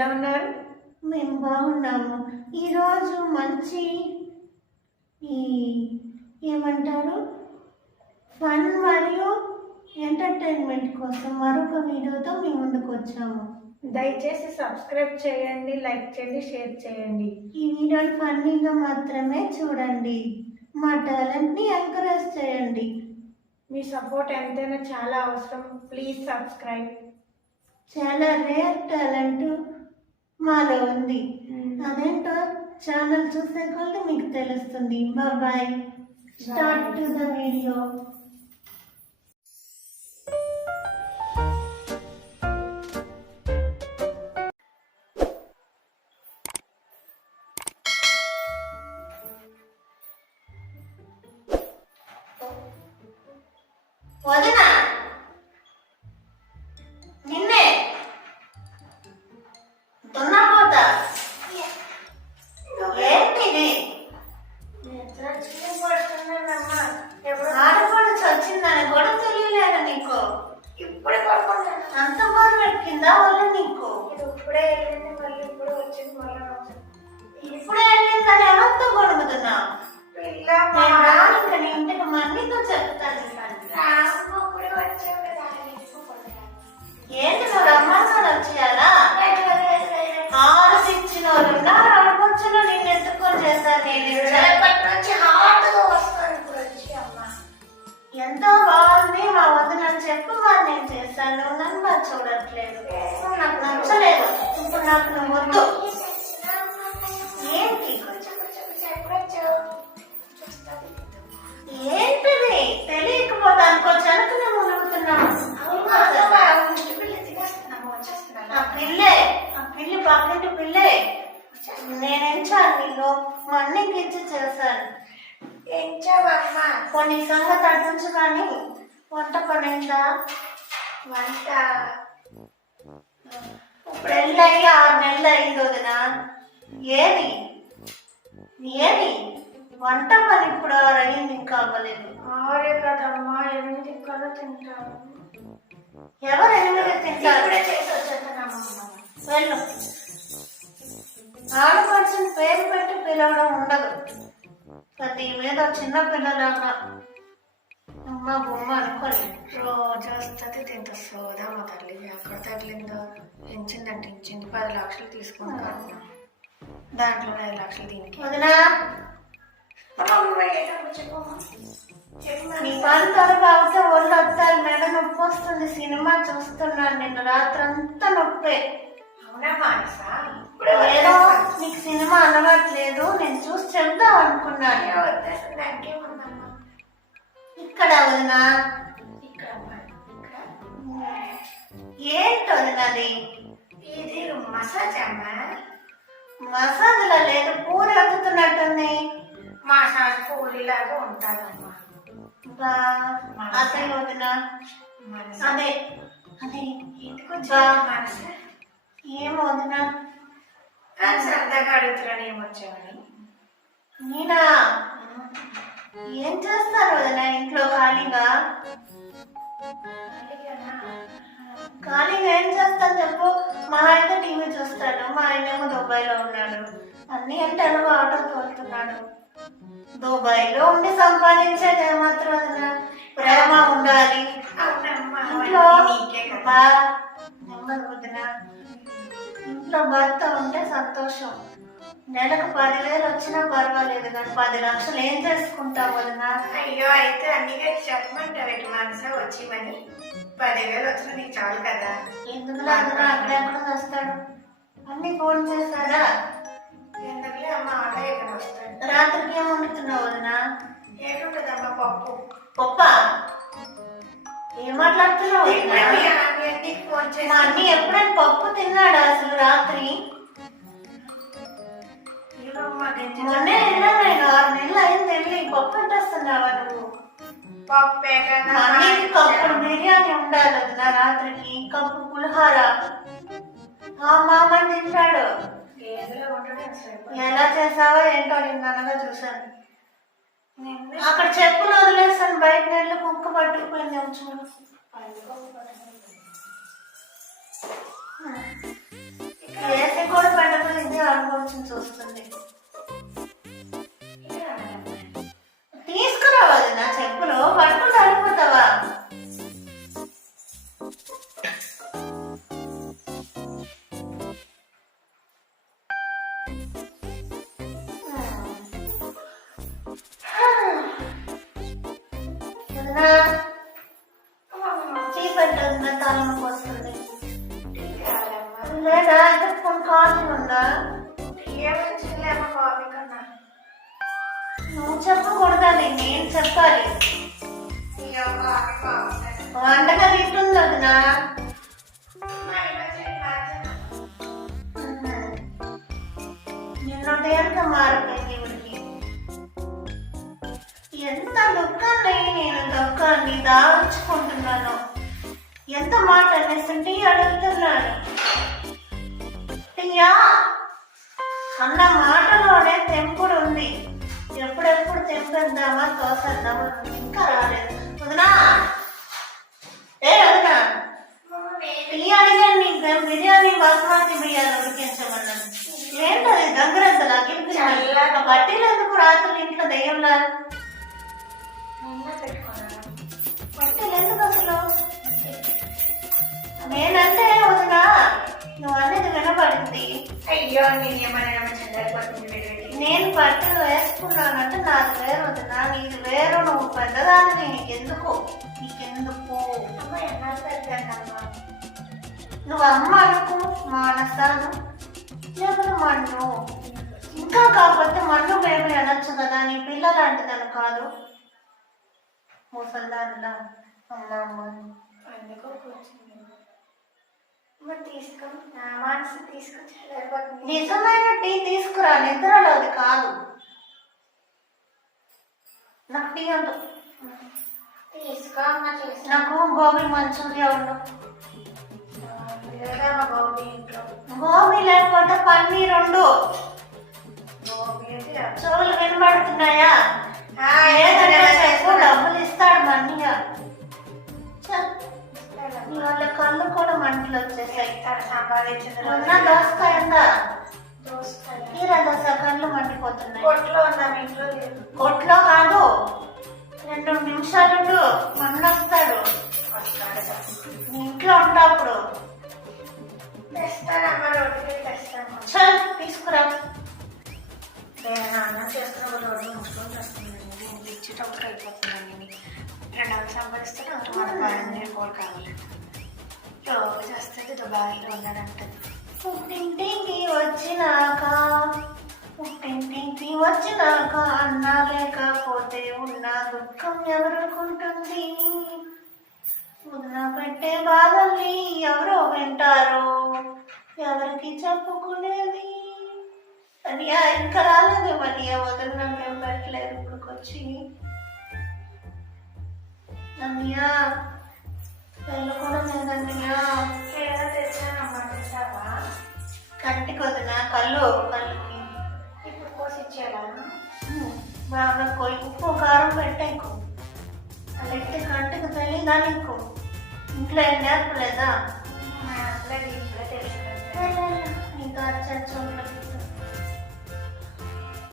ఎలా ఉన్నారు? మేము బాగున్నాము. ఈరోజు మంచి ఈ ఏమంటారు ఫన్ మరియు ఎంటర్టైన్మెంట్ కోసం మరొక వీడియోతో మీ ముందుకు వచ్చాము. దయచేసి సబ్స్క్రైబ్ చేయండి, లైక్ చేయండి, షేర్ చేయండి. ఈ వీడియోని ఫన్నీగా మాత్రమే చూడండి. మా టాలెంట్ని ఎంకరేజ్ చేయండి. మీ సపోర్ట్ ఎంతైనా చాలా అవసరం. Please subscribe. చాలా రేర్ టాలెంట్ మాలో ఉంది. అదేంటో ఛానల్ చూసే కొద్ది మీకు తెలుస్తుంది. Bye. Start to the video. వదనా నిన్నే దున్నపోతా ఏంటిది? ఆడపడుచు వచ్చిందని కూడా తెలియలేదు నీకు. ఇప్పుడే పడుకుంటాను. అంత బోరు పెట్టిందా వాళ్ళు నీకు? ఇప్పుడే వెళ్ళింది, మళ్ళీ ఇప్పుడు వచ్చింది, మళ్ళీ ఇప్పుడే వెళ్ళిందని ఎవరితో గొడుగుతున్నావు? ఇంకా నీ ఇంటికి మన్నీతో చెప్తాను. ఏంటి నువ్వు రమ్మన్నాడు వచ్చేయాలా? ఆరు ఇచ్చిన వాళ్ళు ఉన్నారు. ఆడపడుచులో నేను ఎత్తుకొని చేస్తాను. ఎంతో బాగుంది మా వదినని చెప్పు, మరి నేను చేస్తాను. నువ్వు నన్ను బాగా చూడట్లేదు. నాకు నచ్చలేదు. ఇప్పుడు నాకు నువ్వు వద్దు. ఏంటి ఏంటిది? తెలియకపోతే అనుకోవచ్చు అనుకునే మునుగుతున్నాను. ఆ పిల్లి పక్కింటి పిల్లే. నేనెంచాను నిన్ను మన్నీకి ఇచ్చి చేశాను. కొన్ని సంగతి అడ్డుంచు కానీ వంట పనైందా? వంట పెళ్ళయి 6 నెలలు అయింది వదినా. ఏది వంట పని ఇప్పుడు అయింది, ఇంకా అవ్వలేదు. 6 కదమ్మా, 8 కన్నా తింటాను. ఎవరు 8 తింటారు? వెళ్ళు. ఆడపడుచుని పేరు పెట్టి పిలవడం ఉండదు. ప్రతి మీద చిన్న పిల్లలాగా అమ్మ బొమ్మ అనుకోని రోజు వస్తుంది తింత సోదా. మా తల్లి ఎక్కడ తగిలిందో. ఎంచిందంటే ఎంచింది. 10 లక్షలు తీసుకుంటాను. దాంట్లో 5 లక్షలు దీనికి. వదినా నీ పని త్వరగా అవుతే ఒళ్ళు వస్తాయి. మెడ నొప్పి వస్తుంది. సినిమా చూస్తున్నాను. నిన్న రాత్రంతా నొప్పే. ఏదో నీకు సినిమా అలవాట్లేదు. నేను చూసి చెప్దాం అనుకున్నాను. ఇక్కడ వదినా ఏంటి వదినది? ఇది మసాజ్ అమ్మా. మసాజ్లా లేదు, పూరి వదుతున్నట్టుంది. మసాజ్ పూరిలాగా ఉంటుందమ్మా. అదే వదిన, అదే అదే మనసు ఏమో వదిన. సరదాగా అడుగుతున్నాను ఏమొచ్చామని. నేనా ఏం చేస్తారు వదిన ఇంట్లో ఖాళీగా? ఖాళీగా ఏం చేస్తాను చెప్పు. మా ఆయన టీవీ చూస్తాడు, మా ఆయనేమో దుబాయ్లో ఉన్నాడు. అన్ని అంటే ఆటో తోలుతున్నాడు. దుబాయ్లో ఉండి సంపాదించేది ఏమాత్రం వదిన? ప్రేమ ఉండాలి ఇంట్లో. నెమ్మది వదిన. ఇంట్లో భర్త ఉంటే సంతోషం. నెలకు 10,000 వచ్చినా పర్వాలేదు, కానీ 10 లక్షలు ఏం చేసుకుంటావు వదిన? అయ్యో, అయితే అన్నిగా చెప్పమంటావు ఎటు మనసే వచ్చిమని. 10,000 వచ్చినా నీకు చాలు కదా. ఎందుకులే వదిన, అక్కడెక్కడ వస్తాడు? అన్ని ఫోన్ చేస్తారా? ఎందుకులే అమ్మ, ఆటో ఇక్కడ వస్తాడు. రాత్రికి ఏం వండుతున్నావు వదిన? ఏముంటదమ్మా, పప్పు. పప్పా? ఏం మాట్లాడుతున్నావు? ఫోన్ చేసి మా అన్ని ఎప్పుడైనా పప్పు తిన్నాడా అసలు రాత్రి? మొన్నే వెళ్ళాను నేను. 6 నెలలు అయింది వెళ్ళి. పప్పు అంటే వస్తున్నావా నువ్వు? పప్పే కదా. అన్నికి కప్పుడు బిర్యానీ ఉండాలి వదిన రాత్రికి. కప్పు పులిహోర మామని తింటాడు. ఎలా చేసావో ఏంటో నిన్న అనగా చూసాను. అక్కడ చెప్పులు వదిలేసాను బయట. నెలలు కుక్క పట్టుకుపోయింది చూడు. ఇక్కడ ఏసీ కూడా పెట్టకపోతే ఇదే అనుకోవచ్చు చూస్తుంది. తీసుకురావాలి నా చెప్పులు పట్టుకుంటూ అడిగిపోతావా? చీపెట్టదు నా తలనొప్పి వస్తుంది. లేదా అయితే ఫోన్ కాఫీ ఉందా? కాఫీ కన్నా నువ్వు చెప్పకూడదని నేను చెప్పాలి. వంటగా తింటుంది వదినా. నిన్న దేనిక మారిపోయింది ఇవిడికి. ఎంత దుఃఖాన్ని నేను దుఃఖాన్ని దాచుకుంటున్నాను. ఎంత మాట అనేసి అడుగుతున్నాను. టీయా అన్న మాటలోనే తెంపుడు ఉంది. ఎప్పుడెప్పుడు తెంపేద్దామా తోసేద్దామా ఇంకా రాలేదు. వదినా ఏ వదినా టీ అడిగాను. నీకు బిర్యానీ బాస్మతి బిర్యానీ ఉడికించమన్నాను. ఏంటది దగ్గరంతలా కింద బట్టీలు ఎందుకు రాత్రులు ఇంట్లో దెయ్యంలా? బట్టీలు ఎందుకు అసలు? నేనంటే వదినా నువ్వు అనేది వినపడింది. అయ్యో నేనేమన్నా చెందకపోతుంది. నేను బట్టలు వేసుకున్నానంటే నాది వేరు వదినా, నీది వేరు. నువ్వు పెద్దదాన్ని నీకెందుకు? నువ్వు అమ్మ అనుకు మానస్తాను, లేకపోతే మన్ను. ఇంకా కాకపోతే మన్ను బేబీ అనొచ్చు కదా. నీ పిల్ల లాంటిదని కాదు, ముసల్దానిలా అమ్మ అమ్మ. ఎందుకో కూర్చుంది తీసుకొని నా మనసు తీసుకొచ్చి నిజమైన టీ తీసుకురా, నిద్రలో అది కాదు. నాకు టీ అంటూ తీసుకో అమ్మ చేసి. నాకు గోబీ మంచూరియా ఉండు. లేదా గోబీ ఇంట్లో గోబీ లేకపోతే పన్నీర్ ఉండు. గోబీ చెవులు వినబడుతున్నాయా? ఏదైనా చెప్పు, డబ్బులు ఇస్తాడు మన్నీగా. నీ వాళ్ళ కళ్ళు కూడా మంటలు వచ్చేసాయి. సంపాదించిన ఉన్న దోసకాయ ఉందా? దోసకాయ తీరా దోస కళ్ళు మండిపోతున్నాయి. కొట్లో ఉందాం ఇంట్లో లేదు. కొట్లో కాదు, 2 నిమిషాలు మన్న వస్తాడు. నీ ఇంట్లో ఉంటాప్పుడు తెస్తానమ్మ, రోడ్డుకి తెస్తాను. చల్ తీసుకురా. నేను అన్నం చేసుకున్న రోడ్డు ముసుకొని వస్తుందండి. దీనికి ఇచ్చేటప్పుడు అయిపోతుందండి. 2 నెలలు సంపాదిస్తే నాకు మన 12,000 కావాలి. రోజు వస్తుంది దుబాయ్లో ఉన్నాడంటది. పుట్టింటికి వచ్చినాక అన్నా లేకపోతే ఉన్న దుఃఖం ఎవరుకుంటుంది? ఉన్న పెట్టే బాధల్ని ఎవరో వింటారు, ఎవరికి చెప్పుకునేది? అనియా ఇంకా రాలేదు. మనియా వదిలి నాకేం పెట్టలేదు ఇప్పుడుకొచ్చి. అన్నయ్యా పెళ్ళి కూడా లేదన్నయ్యా. ఏదో తెచ్చానమ్మా, తెచ్చావా? కంటికి వదిన కళ్ళుకి ఇప్పుడు కోసి ఇచ్చేయాలా? బాగా ఉప్పు కారం పెట్టేకు. అలాంటి కంటికి తెలీదా నీకు? ఇంట్లో ఏం నేర్పలేదా? అసలు ఇంట్లో తెలుసు ఇంకా చర్చ